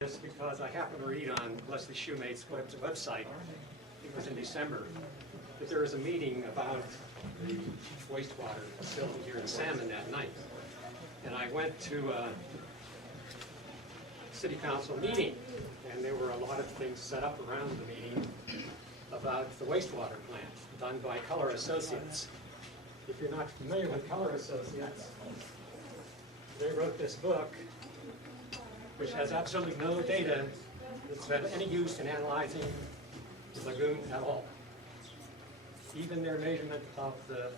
This because I happened to read on Leslie Shoemate's website, it was in December, that there was a meeting about the wastewater facility here in Salmon that night. And I went to a city council meeting, and there were a lot of things set up around the meeting about the wastewater plant done by Color Associates. If you're not familiar with Color Associates, they wrote this book which has absolutely no data that's of any use in analyzing the lagoon at all. Even their measurement of the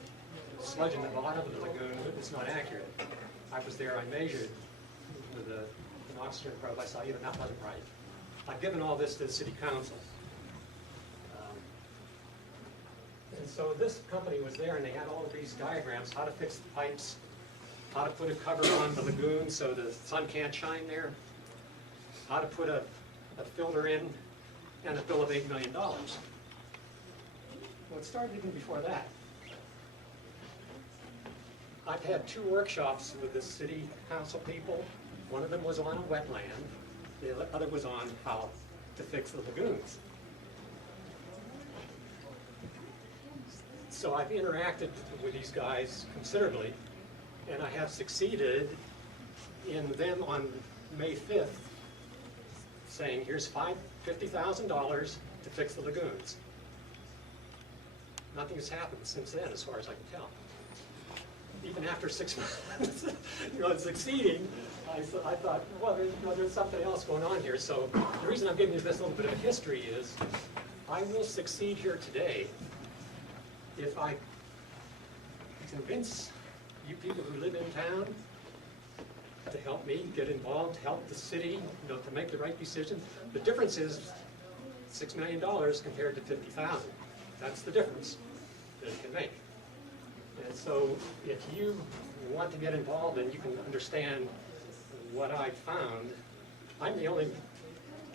sludge in the bottom of the lagoon is not accurate. I was there, I measured with an oxygen probe, I saw even that wasn't right. I've given all this to the city council. And so this company was there and they had all of these diagrams, how to fix the pipes, how to put a cover on the lagoon so the sun can't shine there, how to put a filter in, and a bill of $8 million. Well, it started even before that. I've had 2 workshops with the city council people. One of them was on a wetland, the other was on how to fix the lagoons. So I've interacted with these guys considerably, and I have succeeded in them on May 5th saying, here's $50,000 to fix the lagoons. Nothing has happened since then, as far as I can tell. Even after 6 months, succeeding, I thought, well, there's something else going on here. So the reason I'm giving you this little bit of history is I will succeed here today if I convince you people who live in town to help me get involved, help the city, to make the right decision. The difference is $6 million compared to $50,000. That's the difference that it can make. And so if you want to get involved and you can understand what I found, I'm the only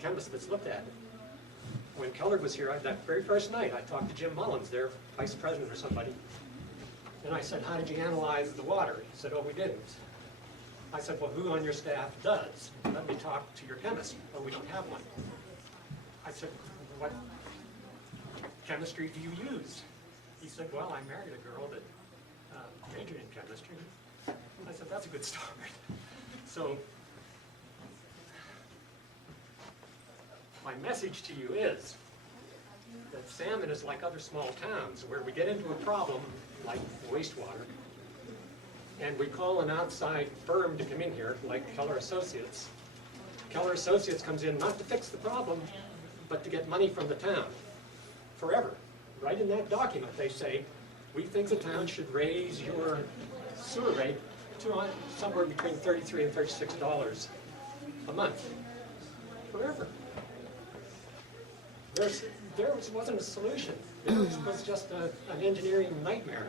chemist that's looked at it. When Keller was here, that very first night, I talked to Jim Mullins, their vice president or somebody, and I said, how did you analyze the water? He said, oh, we didn't. I said, well, who on your staff does? Let me talk to your chemist. Oh, we don't have one. I said, what chemistry do you use? He said, well, I married a girl that majored in chemistry. I said, that's a good start. So my message to you is that Salmon is like other small towns where we get into a problem like wastewater, and we call an outside firm to come in here, like Keller Associates. Keller Associates comes in not to fix the problem, but to get money from the town, forever. Right in that document they say, we think the town should raise your sewer rate to somewhere between $33 and $36 a month, forever. There wasn't a solution. It was just an engineering nightmare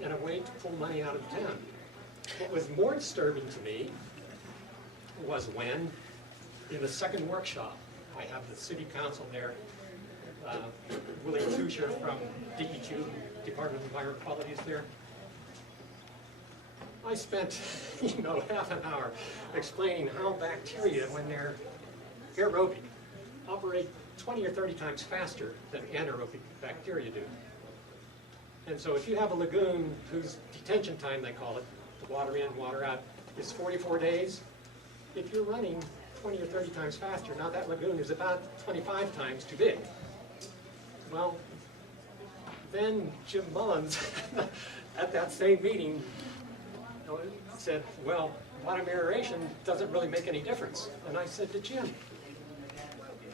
and a way to pull money out of town. What was more disturbing to me was when, in the second workshop, I have the city council there, Willie Tusher from DEQ, Department of Environmental Quality, is there. I spent, half an hour explaining how bacteria, when they're aerobic, operate 20 or 30 times faster than anaerobic bacteria do. And so if you have a lagoon whose detention time, they call it, the water in, water out, is 44 days, if you're running 20 or 30 times faster, now that lagoon is about 25 times too big. Well, then Jim Mullins, at that same meeting, said, well, bottom aeration doesn't really make any difference. And I said to Jim,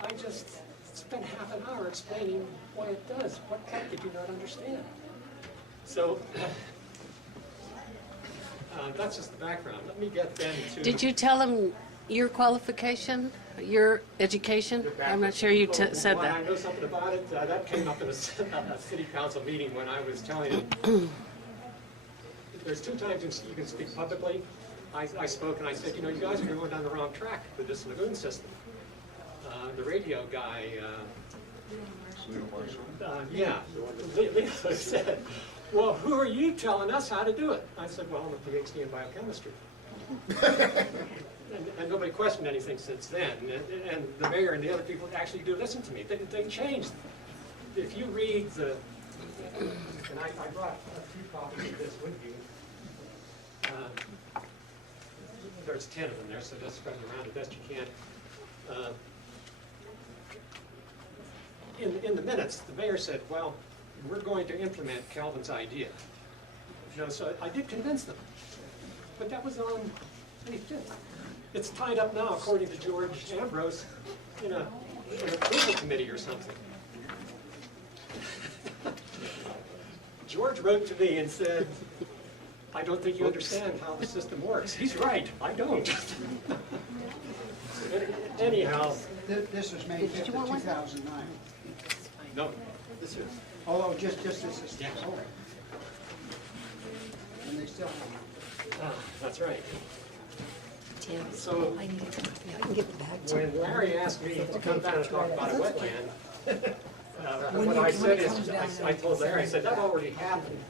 I just spent half an hour explaining why it does. What part did you not understand? So that's just the background. Let me get then to... Did you tell him your qualification, your education? I'm not sure you said that. I know something about it. That came up in a city council meeting when I was telling him. There's 2 times you can speak publicly. I spoke and I said, you guys are going down the wrong track with this lagoon system. The radio guy, Leo said, well, who are you telling us how to do it? I said, well, I'm a PhD in biochemistry. And nobody questioned anything since then. And the mayor and the other people actually do listen to me. They changed. If you read the, and I brought a few copies of this with you. There's 10 of them there, so just spread them around as best you can. In the minutes, the mayor said, well, we're going to implement Calvin's idea. You know, so I did convince them. But that was on May 5th. It's tied up now, according to George Ambrose, in an approval committee or something. George wrote to me and said, I don't think you understand how the system works. He's right, I don't. Anyhow. This was May 5th of 2009. No, this is. Oh, just this is. Yeah. Oh. And they still have Ah, that's right. Tim, So I need a copy. I can give it back to when you. Larry asked me to come down and talk about a wetland, When what you- I when said it is, comes down I told Larry, I said, that already happened.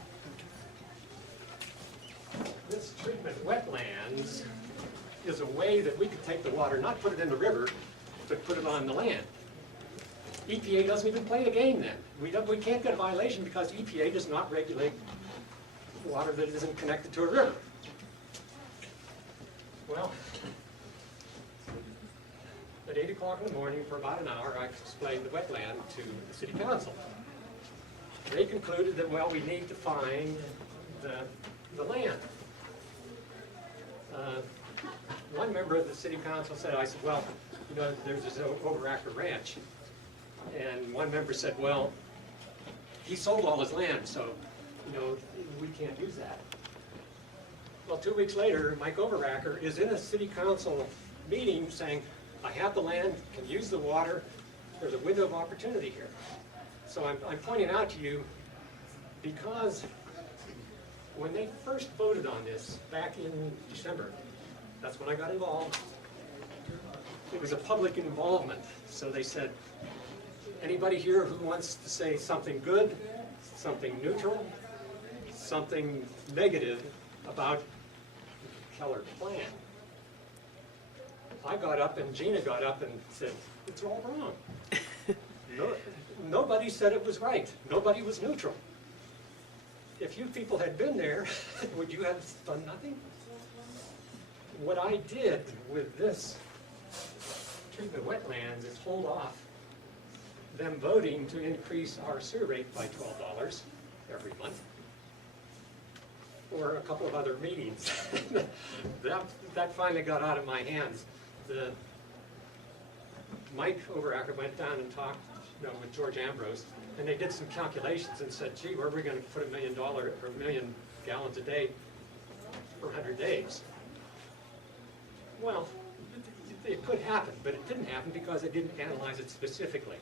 This treatment wetlands is a way that we could take the water, not put it in the river, but put it on the land. EPA doesn't even play a game then. We can't get a violation because EPA does not regulate water that isn't connected to a river. Well, at 8 o'clock in the morning, for about an hour, I explained the wetland to the city council. They concluded that, well, we need to find the land. One member of the city council said, I said, well, you know, there's this Overacker Ranch. And one member said, well, he sold all his land, so, you know, we can't use that. Well, 2 weeks later, Mike Overacker is in a city council meeting saying, I have the land, can use the water, there's a window of opportunity here. So I'm pointing out to you, because when they first voted on this back in December, that's when I got involved. It was a public involvement, so they said, anybody here who wants to say something good, something neutral, something negative about the Keller plan? I got up and Gina got up and said, it's all wrong. Nobody said it was right. Nobody was neutral. If you people had been there, would you have done nothing? What I did with this treatment wetlands is hold off them voting to increase our sewer rate by $12 every month, or a couple of other meetings. That finally got out of my hands. Mike Overacker went down and talked, you know, with George Ambrose, and they did some calculations and said, gee, where are we going to put $1 million or 1 million gallons a day for 100 days? Well, it could happen, but it didn't happen because they didn't analyze it specifically.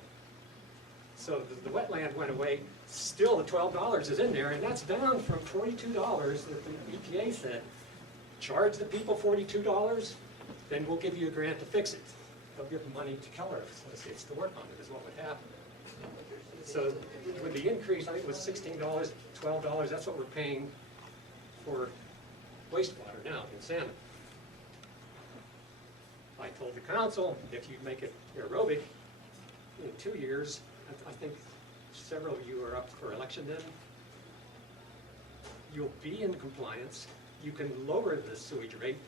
So the wetland went away. Still, the $12 is in there, and that's down from $42 that the EPA said. Charge the people $42, then we'll give you a grant to fix it. They'll give money to Keller Associates to work on it, is what would happen. So with the increase, I think it was $16, $12, that's what we're paying for wastewater now in Salmon. I told the council, if you make it aerobic in 2 years, I think several of you are up for election then, you'll be in compliance. You can lower the sewage rate